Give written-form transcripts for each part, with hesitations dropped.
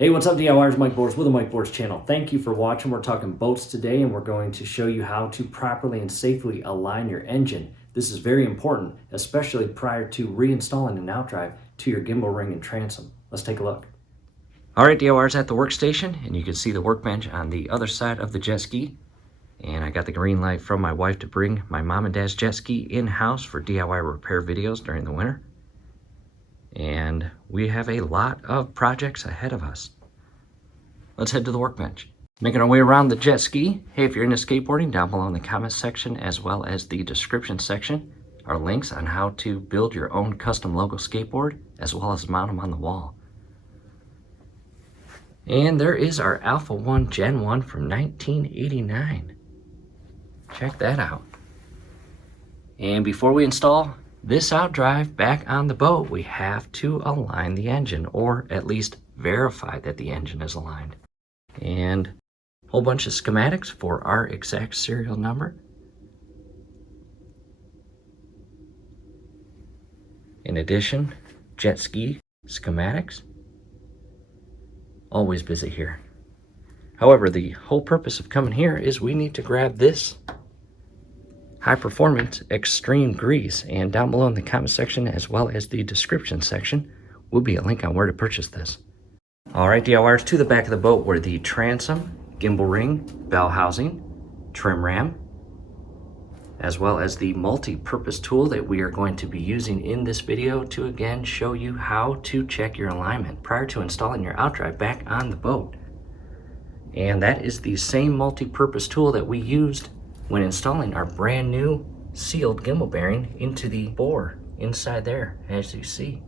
Hey, what's up DIYers? Mike Boards with the Mike Boards channel. Thank you for watching. We're talking boats today and we're going to show you how to properly and safely align your engine. This is very important, especially prior to reinstalling an outdrive to your gimbal ring and transom. Let's take a look. All right, DIYers at the workstation, and you can see the workbench on the other side of the jet ski. And I got the green light from my wife to bring my mom and dad's jet ski in-house for DIY repair videos during the winter. And we have a lot of projects ahead of us. Let's head to the workbench. Making our way around the jet ski. Hey, if you're into skateboarding, down below in the comments section as well as the description section are links on how to build your own custom logo skateboard as well as mount them on the wall. And there is our Alpha 1 Gen 1 from 1989. Check that out. And before we install this outdrive back on the boat, we have to align the engine, or at least verify that the engine is aligned. And a whole bunch of schematics for our exact serial number. In addition, jet ski schematics. Always busy here. However, the whole purpose of coming here is we need to grab this high performance extreme grease, and down below in the comment section as well as the description section will be a link on where to purchase this. Alright DIYers, to the back of the boat were the transom, gimbal ring, bell housing, trim ram, as well as the multi-purpose tool that we are going to be using in this video to again show you how to check your alignment prior to installing your outdrive back on the boat. And that is the same multi-purpose tool that we used when installing our brand new sealed gimbal bearing into the bore inside there, as you see.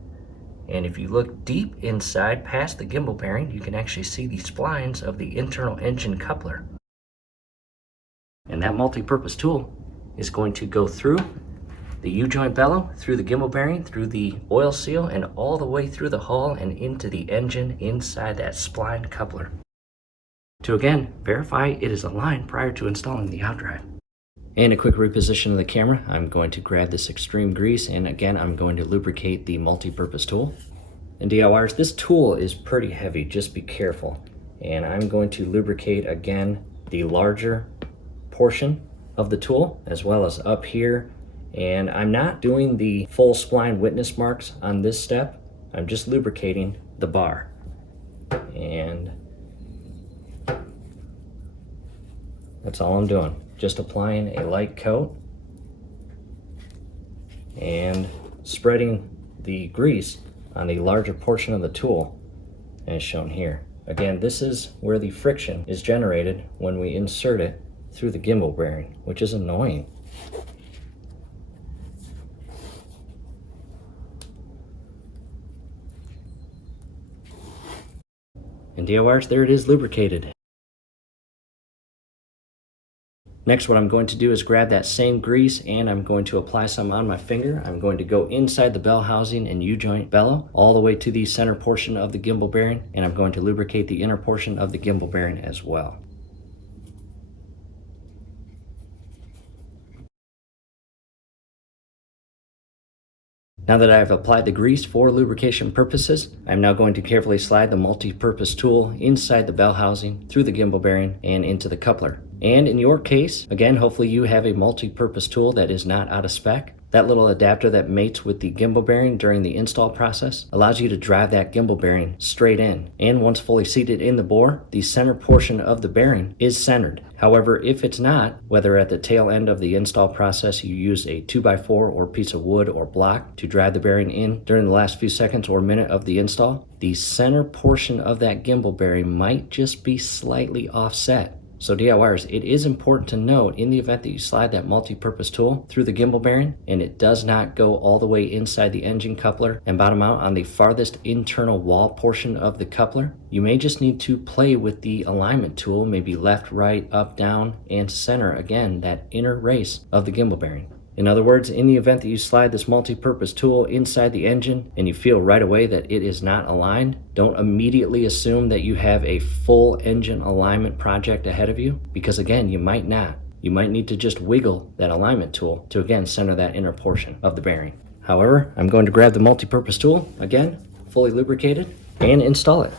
And if you look deep inside past the gimbal bearing, you can actually see the splines of the internal engine coupler. And that multi-purpose tool is going to go through the U-joint bellow, through the gimbal bearing, through the oil seal, and all the way through the hull and into the engine inside that spline coupler, to again verify it is aligned prior to installing the outdrive. And a quick reposition of the camera. I'm going to grab this extreme grease, and again I'm going to lubricate the multi-purpose tool. And DIYers, this tool is pretty heavy, just be careful. And I'm going to lubricate again the larger portion of the tool as well as up here. And I'm not doing the full spline witness marks on this step. I'm just lubricating the bar. And that's all I'm doing. Just applying a light coat and spreading the grease on the larger portion of the tool as shown here. Again, this is where the friction is generated when we insert it through the gimbal bearing, which is annoying. And DIYers, there it is, lubricated. Next, what I'm going to do is grab that same grease and I'm going to apply some on my finger. I'm going to go inside the bell housing and U-joint bellow all the way to the center portion of the gimbal bearing, and I'm going to lubricate the inner portion of the gimbal bearing as well. Now that I've applied the grease for lubrication purposes, I'm now going to carefully slide the multi-purpose tool inside the bell housing, through the gimbal bearing, and into the coupler. And in your case, again, hopefully you have a multi-purpose tool that is not out of spec. That little adapter that mates with the gimbal bearing during the install process allows you to drive that gimbal bearing straight in. And once fully seated in the bore, the center portion of the bearing is centered. However, if it's not, whether at the tail end of the install process you use a 2x4 or piece of wood or block to drive the bearing in during the last few seconds or minute of the install, the center portion of that gimbal bearing might just be slightly offset. So DIYers, it is important to note in the event that you slide that multi-purpose tool through the gimbal bearing and it does not go all the way inside the engine coupler and bottom out on the farthest internal wall portion of the coupler, you may just need to play with the alignment tool, maybe left, right, up, down, and center again that inner race of the gimbal bearing. In other words, in the event that you slide this multi-purpose tool inside the engine and you feel right away that it is not aligned, don't immediately assume that you have a full engine alignment project ahead of you, because again, you might not. You might need to just wiggle that alignment tool to again center that inner portion of the bearing. However, I'm going to grab the multi-purpose tool, again, fully lubricated, and install it.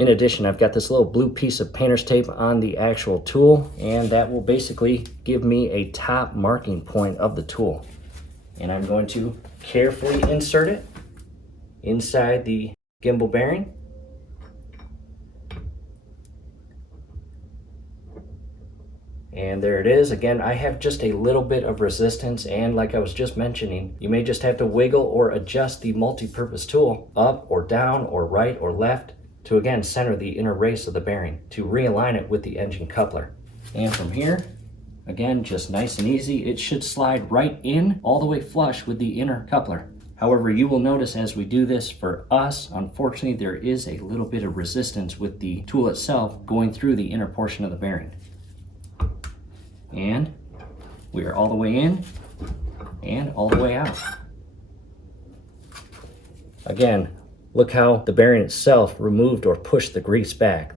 In addition, I've got this little blue piece of painter's tape on the actual tool, and that will basically give me a top marking point of the tool. And I'm going to carefully insert it inside the gimbal bearing. And there it is. Again, I have just a little bit of resistance, and like I was just mentioning, you may just have to wiggle or adjust the multi-purpose tool up or down or right or left to again center the inner race of the bearing to realign it with the engine coupler. And from here, again, just nice and easy, it should slide right in all the way flush with the inner coupler. However, you will notice as we do this, for us, unfortunately, there is a little bit of resistance with the tool itself going through the inner portion of the bearing. And we are all the way in and all the way out. Again, look how the bearing itself removed or pushed the grease back.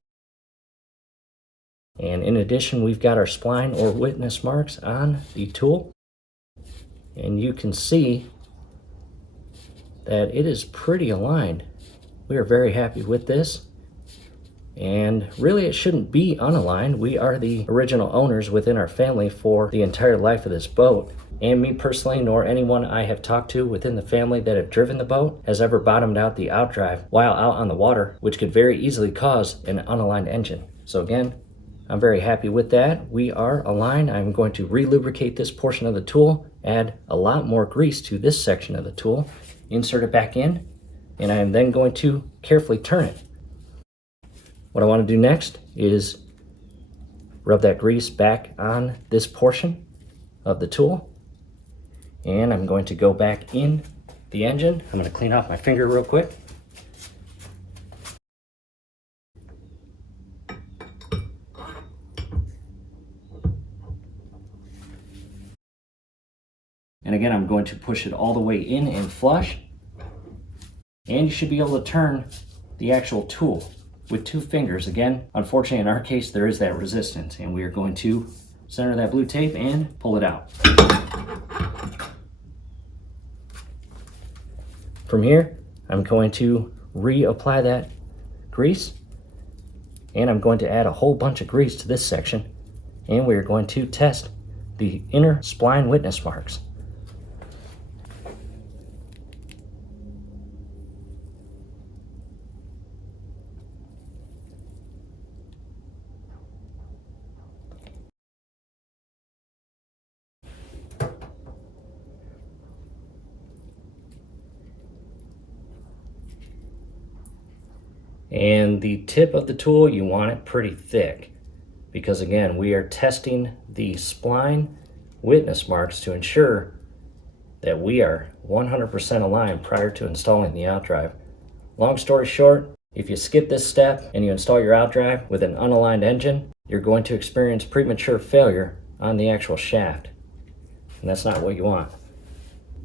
And in addition, we've got our spline or witness marks on the tool. And you can see that it is pretty aligned. We are very happy with this. And really, it shouldn't be unaligned. We are the original owners within our family for the entire life of this boat. And me personally, nor anyone I have talked to within the family that have driven the boat has ever bottomed out the outdrive while out on the water, which could very easily cause an unaligned engine. So again, I'm very happy with that. We are aligned. I'm going to re-lubricate this portion of the tool, add a lot more grease to this section of the tool, insert it back in, and I am then going to carefully turn it. What I want to do next is rub that grease back on this portion of the tool. And I'm going to go back in the engine. I'm going to clean off my finger real quick. And again, I'm going to push it all the way in and flush. And you should be able to turn the actual tool with 2 fingers. Again, unfortunately in our case, there is that resistance, and we are going to center that blue tape and pull it out. From here, I'm going to reapply that grease, and I'm going to add a whole bunch of grease to this section, and we are going to test the inner spline witness marks. And the tip of the tool, you want it pretty thick, because again, we are testing the spline witness marks to ensure that we are 100% aligned prior to installing the outdrive. Long story short, if you skip this step and you install your outdrive with an unaligned engine, you're going to experience premature failure on the actual shaft, and that's not what you want.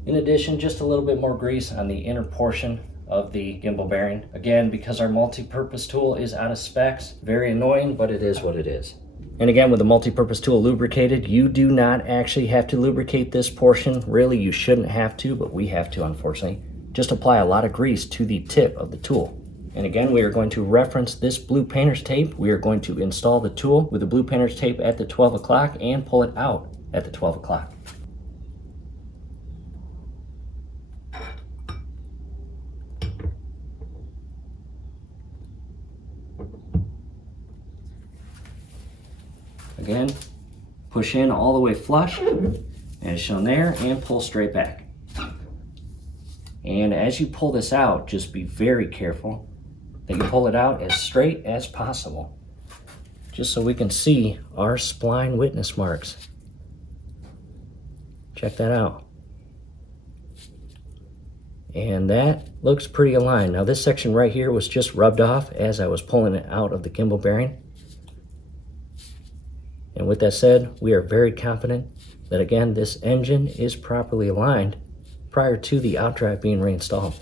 In addition, just a little bit more grease on the inner portion of the gimbal bearing. Again, because our multi-purpose tool is out of specs, very annoying, but it is what it is. And again, with the multi-purpose tool lubricated, you do not actually have to lubricate this portion. Really, you shouldn't have to, but we have to, unfortunately. Just apply a lot of grease to the tip of the tool. And again, we are going to reference this blue painter's tape. We are going to install the tool with the blue painter's tape at the 12 o'clock and pull it out at the 12 o'clock. Again, push in all the way flush, as shown there, and pull straight back. And as you pull this out, just be very careful that you pull it out as straight as possible, just so we can see our spline witness marks. Check that out. And that looks pretty aligned. Now this section right here was just rubbed off as I was pulling it out of the gimbal bearing. And with that said, we are very confident that again, this engine is properly aligned prior to the outdrive being reinstalled.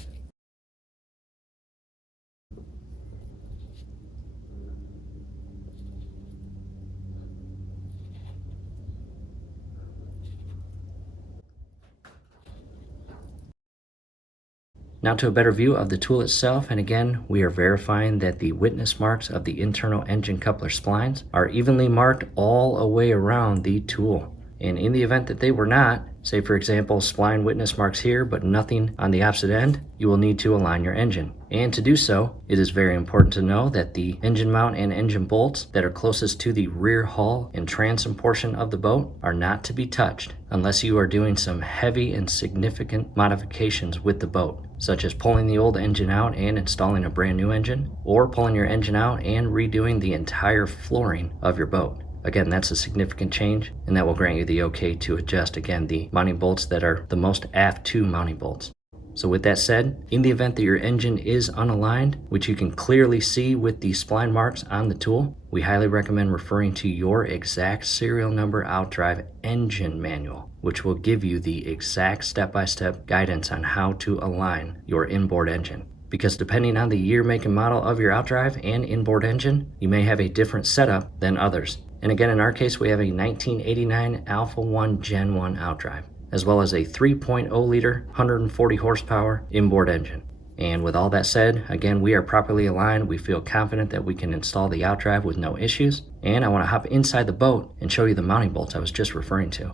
Now to a better view of the tool itself, and again, we are verifying that the witness marks of the internal engine coupler splines are evenly marked all the way around the tool. And in the event that they were not, say for example spline witness marks here but nothing on the opposite end, you will need to align your engine. And to do so, it is very important to know that the engine mount and engine bolts that are closest to the rear hull and transom portion of the boat are not to be touched unless you are doing some heavy and significant modifications with the boat, such as pulling the old engine out and installing a brand new engine, or pulling your engine out and redoing the entire flooring of your boat. Again, that's a significant change, and that will grant you the okay to adjust, again, the mounting bolts that are the most aft to mounting bolts. So with that said, in the event that your engine is unaligned, which you can clearly see with the spline marks on the tool, we highly recommend referring to your exact serial number outdrive engine manual, which will give you the exact step-by-step guidance on how to align your inboard engine. Because depending on the year, make, and model of your outdrive and inboard engine, you may have a different setup than others. And again, in our case, we have a 1989 Alpha 1 Gen 1 outdrive, as well as a 3.0 liter, 140 horsepower inboard engine. And with all that said, again, we are properly aligned. We feel confident that we can install the outdrive with no issues. And I want to hop inside the boat and show you the mounting bolts I was just referring to.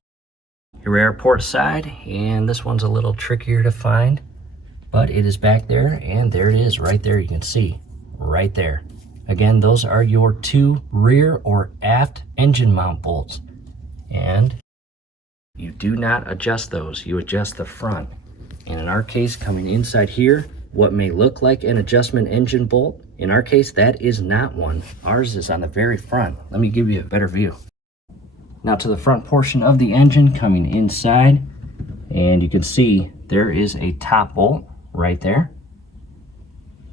Here we are port side, and this one's a little trickier to find, but it is back there, and there it is right there. You can see right there. Again, those are your two rear or aft engine mount bolts, and you do not adjust those, you adjust the front. And in our case, coming inside here, what may look like an adjustment engine bolt, in our case, that is not one. Ours is on the very front. Let me give you a better view. Now to the front portion of the engine, coming inside, and you can see there is a top bolt right there,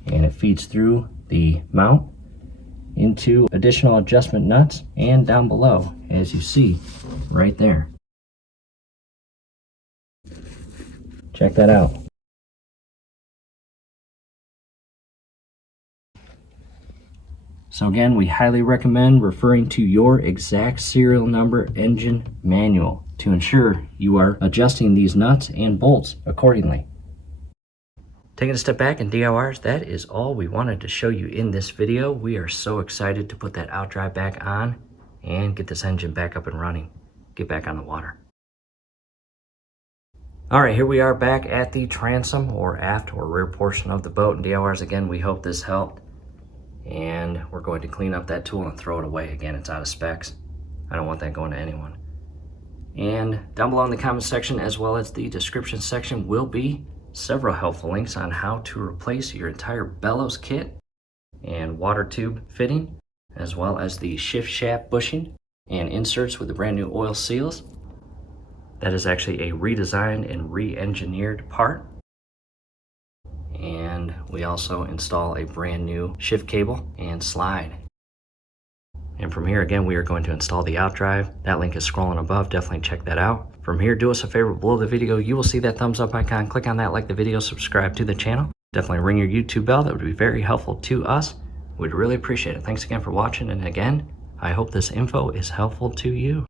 and it feeds through the mount into additional adjustment nuts and down below, as you see right there. Check that out. So again, we highly recommend referring to your exact serial number engine manual to ensure you are adjusting these nuts and bolts accordingly. Taking a step back in DIYers, that is all we wanted to show you in this video. We are so excited to put that outdrive back on and get this engine back up and running, get back on the water. All right, here we are back at the transom or aft or rear portion of the boat. And DIYers, again, we hope this helped. And we're going to clean up that tool and throw it away. Again, it's out of specs. I don't want that going to anyone. And down below in the comment section, as well as the description section, will be several helpful links on how to replace your entire bellows kit and water tube fitting, as well as the shift shaft bushing and inserts with the brand new oil seals. That is actually a redesigned and re-engineered part. And we also install a brand new shift cable and slide. And from here, again, we are going to install the outdrive. That link is scrolling above. Definitely check that out. From here, do us a favor below the video. You will see that thumbs up icon. Click on that, like the video, subscribe to the channel. Definitely ring your YouTube bell. That would be very helpful to us. We'd really appreciate it. Thanks again for watching. And again, I hope this info is helpful to you.